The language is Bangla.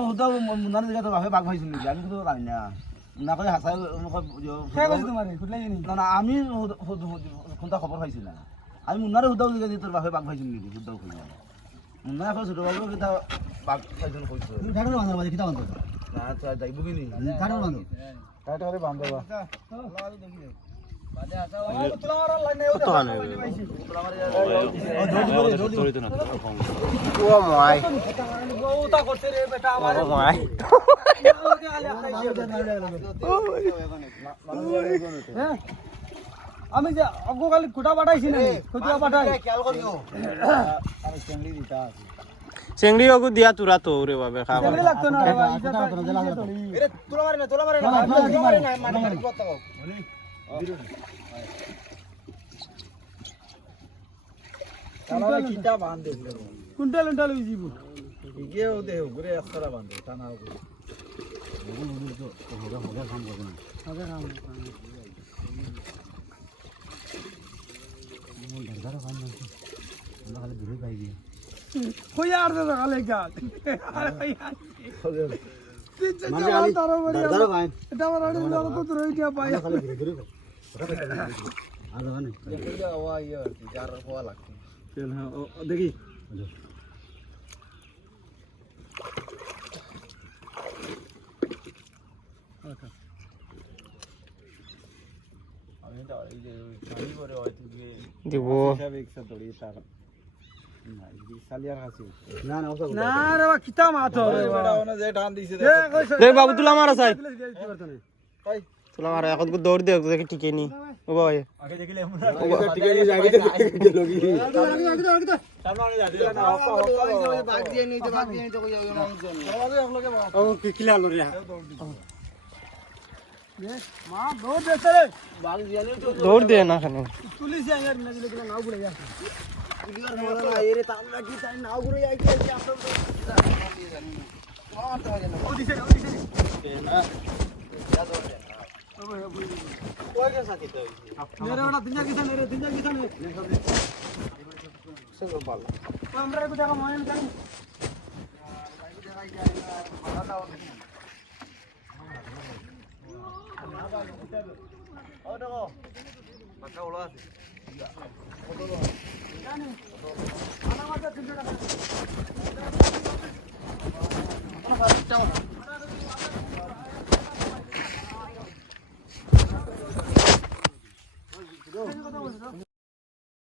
হুদা মুন্নার জায়গা তো বাপে বাঘ ভাইছিল নাকি আমি তো জানি না না করে হাসাই না না আমি কোনটা খবর পাইছি না আমি মুন্নারে হুদাও দিকে তোর বাপে বাঘ ভাইছিল নাকি হুদাও কই মুন্না এখন ছোট বাবু কিতা বাঘ ভাইছিল কইছো ঠাডার বাঁধা বাজে কিতা বাঁধো না আচ্ছা যাইব কি নি ঠাডার বাঁধো ঠাডারে বাঁধো বা আমি যে অগ্রকালে কুটা পাঠাইছি না কুটা পাঠাই চেংড়ি ওগু দিয়া তুরা তো রে বাবে খাওয়া চেংড়ি লাগতো না এরে তোলা মারে না তোলা মারে না মারি মারি কত তাহলে কিটা বাঁধ দে কুইন্টাল কুইন্টাল হইজিব গিয়েও দে ঘুরে একসারা বাঁধ দে টানা হবে কইয়া আর দাদা খালে গাল আরে ভাই মানে খালি দাদা ভাই এটা আমার আড়ে দাদা কত রই দিয়া পাই খালি ঘুরে ঘুরে আর মানে এটা ওয়া ইয়া যার হওয়া লাগছে চল হ্যাঁ দেখি দিব না রে বা কিতা মাছ রে বাবু তুলা মারা চাই তুলা মারা এখন দৌড় দে দেখি টিকে নি ও ভাই আগে দেখিলে আমরা টিকে নি যাবি তো লগি বাগ দিয়ে নিতে কই যাবে মানুষ ও কি কিলা লো রে মা দৌড় দেছে রে বাগ দিয়ে নি তো দৌড় দে না খানে পুলিশ আইয়া না দিলে কিনা নাও গুড়ে যা পুলিশের মনে না এরে তামরা কি তাই নাও ঘুরে আইতে আসল তো মারতে হয় না ও দিছে না ওই কে সাথী তো মেরে ওটা দিনা কিসানে রে দিনা কিসানে সব ভালো আমরা কো জায়গা মনে না ও দেখো পাকা ওলা আছে